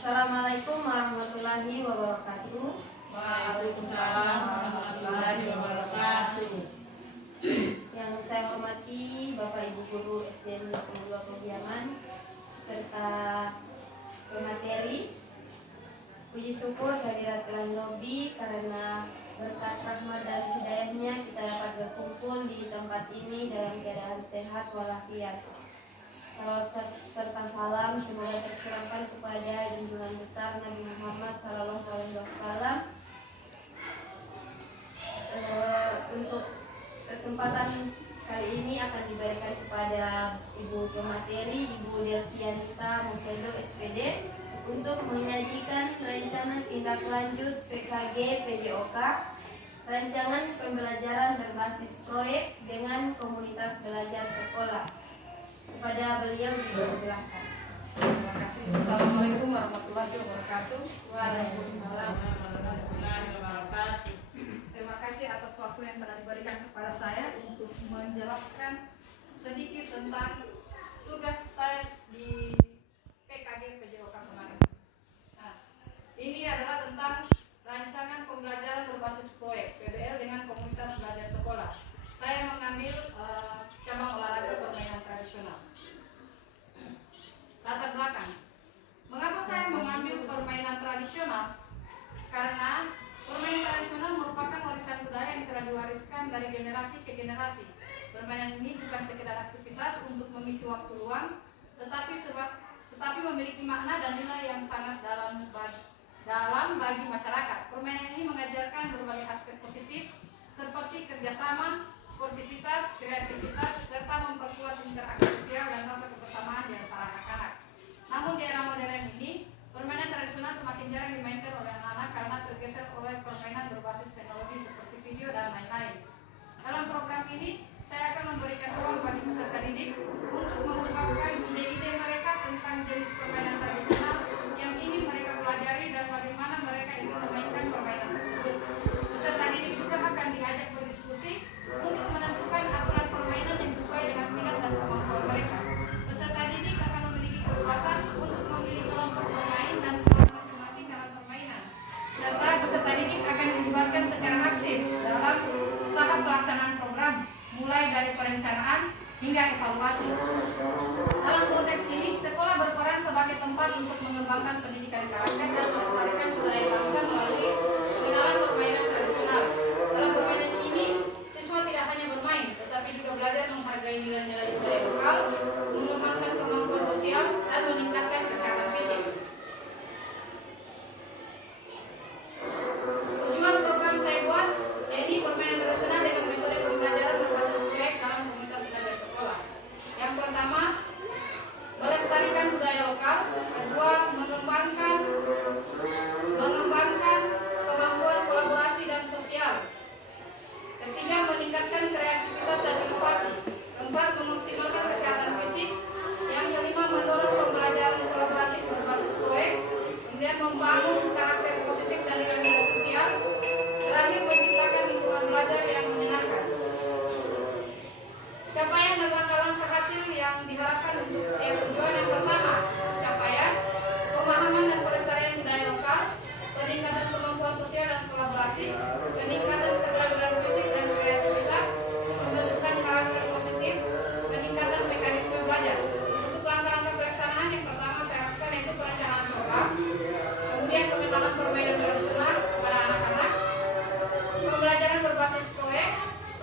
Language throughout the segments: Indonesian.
Assalamualaikum warahmatullahi wabarakatuh. Waalaikumsalam warahmatullahi wabarakatuh. Yang saya hormati Bapak Ibu Guru SDN 22 Pediaman serta pemateri. Puji syukur kehadirat Tuhan Robi karena berkat rahmat dan hidayahnya kita dapat berkumpul di tempat ini dalam keadaan sehat walafiat. Salawat serta salam semoga tercurahkan kepada junjungan besar Nabi Muhammad SAW. Untuk kesempatan kali ini akan diberikan kepada Ibu Pemateri, Ibu Delvianita Mukendo SPD untuk menyajikan rancangan tindak lanjut PKG PJOK, rancangan pembelajaran berbasis proyek dengan komunitas belajar sekolah. Kepada beliau dipersilakan. Terima kasih. Assalamualaikum warahmatullahi wabarakatuh. Waalaikumsalam warahmatullahi wabarakatuh. Terima kasih atas waktu yang telah diberikan kepada saya untuk menjelaskan sedikit tentang tugas saya di PKG PJOK kemarin. Nah, ini adalah tentang rancangan pembelajaran berbasis proyek PBL dengan komunitas belajar sekolah. Saya mengambil cabang olahraga permainan tradisional. Latar belakang, mengapa saya mengambil permainan tradisional? Karena permainan tradisional merupakan warisan budaya yang telah diwariskan dari generasi ke generasi. Permainan ini bukan sekedar aktivitas untuk mengisi waktu luang, tetapi memiliki makna dan nilai yang sangat dalam bagi masyarakat. Permainan ini mengajarkan berbagai aspek positif seperti kerjasama, sportivitas, kreativitas, serta memperkuat interaksi sosial dan rasa kebersamaan di antara anak-anak. Namun di era modern ini, permainan tradisional semakin jarang dimainkan oleh anak-anak karena tergeser oleh permainan berbasis teknologi seperti video dan lain-lain. Dalam program ini, saya akan memberikan ruang bagi peserta didik untuk mengungkapkan ide-ide mereka tentang jenis permainan tradisional yang ingin mereka pelajari dan bagaimana mereka ingin memainkan permainan tersebut. Peserta didik juga akan diajak berdiskusi untuk menentukan aturan permainan yang sesuai dengan minat dan kemampuan mereka. Peserta didik akan memiliki kebebasan untuk memilih kelompok pemain dan peran masing-masing dalam permainan. Serta peserta didik akan dilibatkan secara aktif dalam tahap pelaksanaan program, mulai dari perencanaan hingga evaluasi. Dalam konteks ini, sekolah berperan sebagai tempat untuk mengembangkan pendidikan karakter dan melestarikan budaya bangsa melalui pengenalan permainan tradisional. Dalam permainan ini, siswa tidak hanya bermain, tetapi juga belajar menghargai nilai-nilai budaya lokal, mengembangkan kemampuan sosial, dan meningkatkan kesehatan fisik. Tujuan program saya buat, yaitu permainan tradisional dengan metode pembelajaran berbasis proyek dalam komunitas belajar sekolah. Yang pertama, melestarikan budaya lokal. Kedua, mengembangkan kemampuan kolaborasi dan sosial. Ketiga, meningkatkan kreativitas dan inovasi. Keempat, mengoptimalkan kesehatan fisik. Yang kelima, mendorong pembelajaran kolaboratif berbasis proyek. Kemudian membangun karakter positif dan nilai-nilai sosial. Terakhir, menciptakan lingkungan belajar yang menyenangkan. Capaian dan langkah-langkah hasil yang diharapkan untuk tiap tujuan. Yang pertama, capaian pemahaman dan pelestarian budaya lokal, peningkatan kemampuan sosial dan kolaborasi, peningkatan keterampilan fisik dan kreativitas, pembentukan karakter positif, peningkatan mekanisme belajar. Untuk langkah-langkah pelaksanaan, yang pertama saya lakukan yaitu perencanaan program, kemudian pengenalan permainan tradisional kepada anak-anak, pembelajaran berbasis proyek,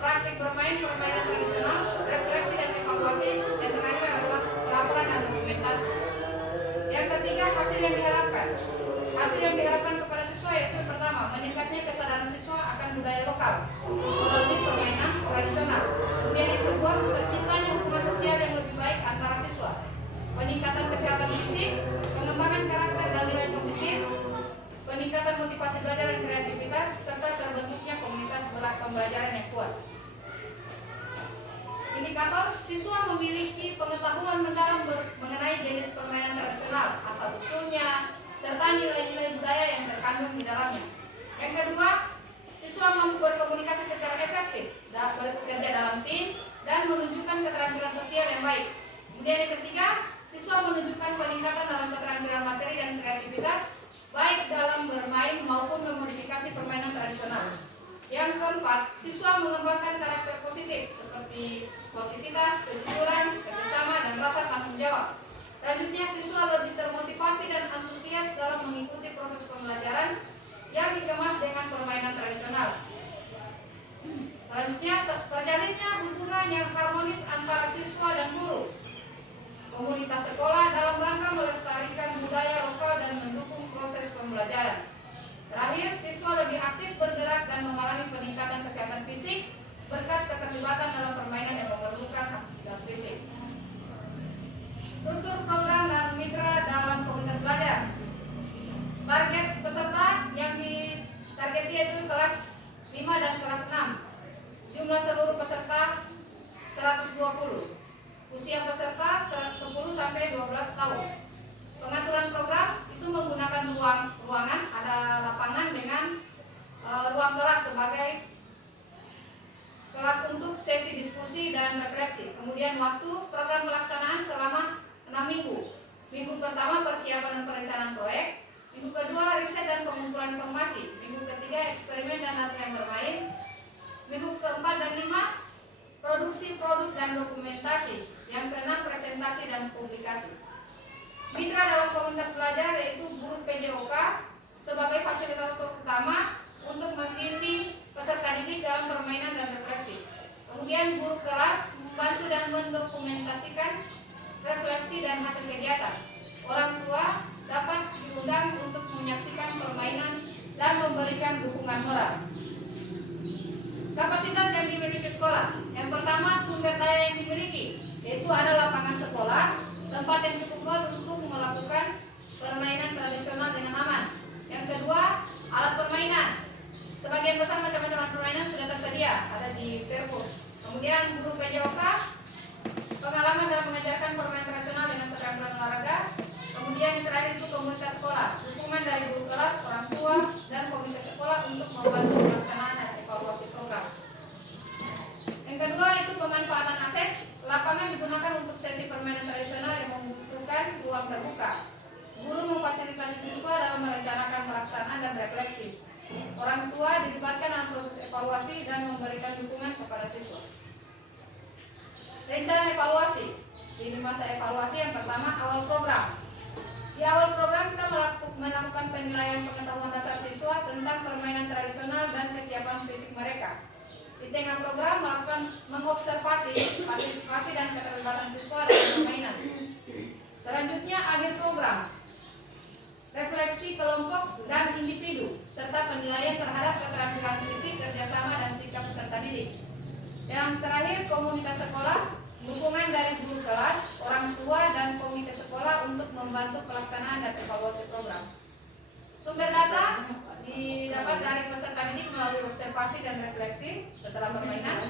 praktik bermain permainan tradisional, refleksi dan evaluasi, dan terakhir adalah pelaporan dan dokumentasi. Yang ketiga, hasil yang diharapkan. Hasil yang diharapkan kepada siswa yaitu pertama, meningkatnya kesadaran siswa akan budaya lokal melalui permainan tradisional. Kemudian yang kedua, terciptanya hubungan sosial yang lebih baik antara siswa. Peningkatan kesehatan fisik, pengembangan karakter dan nilai positif, peningkatan motivasi belajar dan kreativitas, serta terbentuknya komunitas pembelajaran yang kuat. Indikator, siswa memiliki pengetahuan mendalam mengenai jenis permainan tradisional, asal-usulnya, serta nilai-nilai budaya yang terkandung di dalamnya. Yang kedua, siswa mampu berkomunikasi secara efektif, bekerja dalam tim, dan menunjukkan keterampilan sosial yang baik. Kemudian yang ketiga, siswa menunjukkan peningkatan dalam keterampilan materi dan kreativitas, baik dalam bermain maupun memodifikasi permainan tradisional. Yang keempat, siswa mengembangkan karakter positif seperti sportivitas, kejujuran, kerjasama, dan rasa tanggung jawab. Selanjutnya, siswa lebih termotivasi dan antusias dalam mengikuti proses pembelajaran yang dikemas dengan permainan tradisional. Selanjutnya, terjalinnya hubungan yang harmonis antara siswa dan guru, komunitas sekolah dalam rangka melestarikan budaya lokal dan mendukung proses pembelajaran. Terakhir, siswa lebih aktif bergerak dan mengalami peningkatan kesehatan fisik berkat keterlibatan dalam permainan yang memerlukan aktivitas fisik. Struktur program dan mitra dalam komunitas belajar. Target peserta yang ditargeti yaitu kelas 5 dan kelas 6. Jumlah seluruh peserta 120. Usia peserta 10 sampai 12 tahun. Pengaturan program itu menggunakan ruangan, ada lapangan dengan ruang kelas sebagai kelas untuk sesi diskusi dan refleksi. Kemudian waktu program pelaksanaan selama 6 minggu. Minggu pertama persiapan dan perencanaan proyek. Minggu kedua riset dan pengumpulan informasi. Minggu ketiga eksperimen dan latihan bermain. Minggu keempat dan 5 produksi produk dan dokumentasi. Yang keenam presentasi dan publikasi. Mitra dalam komunitas belajar yaitu guru PJOK sebagai fasilitator utama untuk membimbing peserta didik dalam permainan dan refleksi. Kemudian guru kelas membantu dan mendokumentasikan refleksi dan hasil kegiatan. Orang tua dapat diundang untuk menyaksikan permainan dan memberikan dukungan moral. Kapasitas yang dimiliki sekolah. Yang pertama, sumber daya yang dimiliki, yaitu ada lapangan sekolah, tempat yang cukup luas untuk melakukan permainan tradisional dengan aman. Yang kedua, alat permainan. Sebagian besar macam-macam alat permainan sudah tersedia, ada di perpus. Kemudian guru PJOK, pengalaman dalam mengajarkan permainan tradisional dengan keterampilan olahraga. Kemudian yang terakhir itu komunitas sekolah, dukungan dari guru kelas, orang tua, dan komunitas sekolah untuk membantu pelaksanaan dan evaluasi program. Yang kedua itu pemanfaatan aset. Lapangan digunakan untuk sesi permainan tradisional yang membutuhkan ruang terbuka. Guru memfasilitasi siswa dalam merencanakan pelaksanaan dan refleksi. Orang tua dilibatkan dalam proses evaluasi dan memberikan dukungan kepada siswa. Rencana evaluasi. Di masa evaluasi yang pertama awal program. Di awal program kita melakukan penilaian pengetahuan dasar siswa tentang permainan tradisional dan kesiapan fisik mereka. Di tengah program melakukan mengobservasi partisipasi dan keterlibatan siswa dalam permainan. Selanjutnya akhir program, refleksi kelompok dan individu serta penilaian terhadap keterampilan fisik, kerjasama dan sikap peserta didik. Yang terakhir komunitas sekolah, dukungan dari guru kelas, orang tua dan komunitas sekolah untuk membantu pelaksanaan dan evaluasi program. Sumber data didapat dari peserta didik melalui observasi dan refleksi setelah permainan,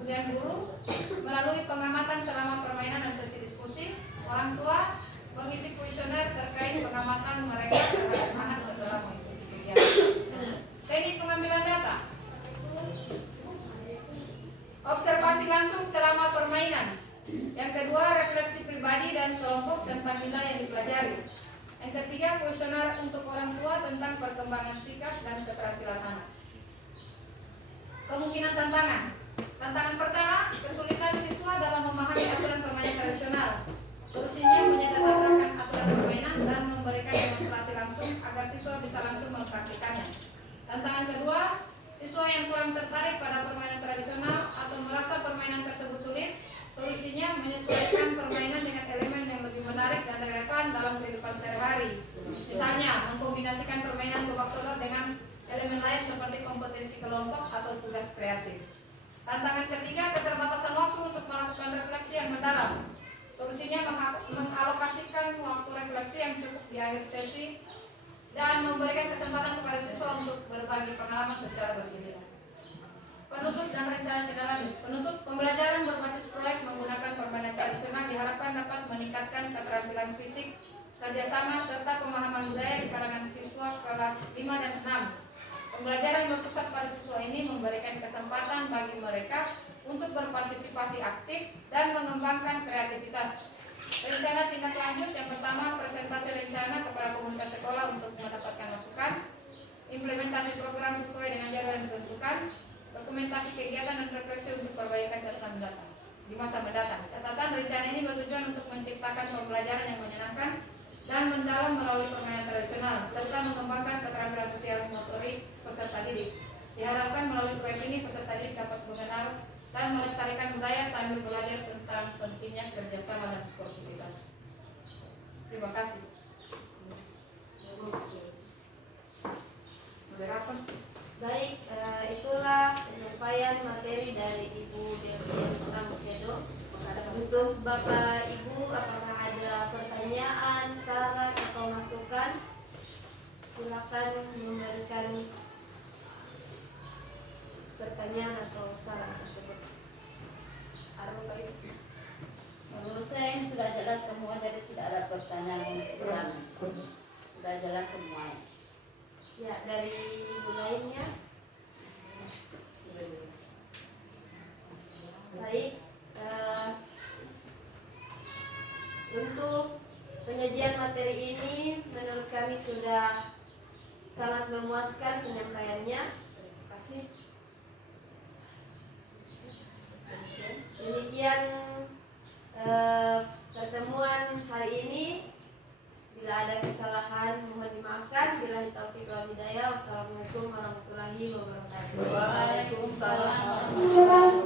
kemudian guru melalui pengamatan selama permainan dan sesi diskusi, orang tua mengisi kuesioner terkait pengamatan mereka terhadap anak setelah mengikuti kegiatan. Teknik pengambilan data. Observasi langsung selama permainan. Yang kedua, refleksi pribadi dan kelompok tentang nilai yang dipelajari. Yang ketiga, kuesioner untuk orang tua tentang perkembangan sikap dan keterampilan anak. Kemungkinan tantangan. Tantangan pertama, kesulitan siswa dalam memahami aturan permainan tradisional. Solusinya menyedarkan aturan permainan dan memberikan demonstrasi langsung agar siswa bisa langsung mempraktikannya. Tantangan kedua, siswa yang kurang tertarik pada permainan tradisional atau merasa permainan tersebut sulit. Solusinya menyesuaikan permainan dengan elemen yang lebih menarik dan relevan dalam kehidupan sehari-hari. Misalnya, mengkombinasikan permainan gobak sodor dengan elemen lain seperti kompetisi kelompok atau tugas kreatif. Tantangan ketiga, keterbatasan waktu untuk melakukan refleksi yang mendalam. Solusinya mengalokasikan waktu refleksi yang cukup di akhir sesi dan memberikan kesempatan kepada siswa untuk berbagi pengalaman secara bergiliran. Penutup dan rencana tindak lanjut. Penutup, pembelajaran berbasis proyek menggunakan permainan tradisional diharapkan dapat meningkatkan keterampilan fisik, kerjasama, serta pemahaman budaya di kalangan siswa kelas 5 dan 6. Pembelajaran berpusat pada siswa ini memberikan kesempatan bagi mereka untuk berpartisipasi aktif dan mengembangkan kreativitas. Rencana tindak lanjut yang pertama, presentasi rencana kepada komunitas sekolah untuk mendapatkan masukan. Implementasi program sesuai dengan jadwal yang ditentukan. Dokumentasi kegiatan dan refleksi untuk perbaikan catatan mendatang di masa mendatang. Catatan rencana ini bertujuan untuk menciptakan pembelajaran yang menyenangkan dan mendalam melalui permainan tradisional serta mengembangkan keterampilan sosial motorik peserta didik. Diharapkan melalui proyek ini peserta didik dapat mengenal dan melestarikan budaya sambil belajar tentang pentingnya kerjasama dan sportivitas. Terima kasih. Berapa? Baik, itulah penyampaian materi dari Ibu Delvin Pramukedo. Untuk Bapak Ibu, apakah ada pertanyaan, saran atau masukan? Silakan memberikan pertanyaan atau saran tersebut. Menurut saya ini sudah jelas semua, jadi tidak ada pertanyaan untuk kami. Sudah jelas semuanya. Ya, dari Ibu lainnya. Baik, untuk penyajian materi ini menurut kami sudah sangat memuaskan penyampaiannya. Terima kasih. Demikian pertemuan hari ini. Bila ada kesalahan mohon dimaafkan. Bila taufiq wal hidayah. Wassalamualaikum warahmatullahi wabarakatuh. Waalaikumsalam warahmatullahi wabarakatuh.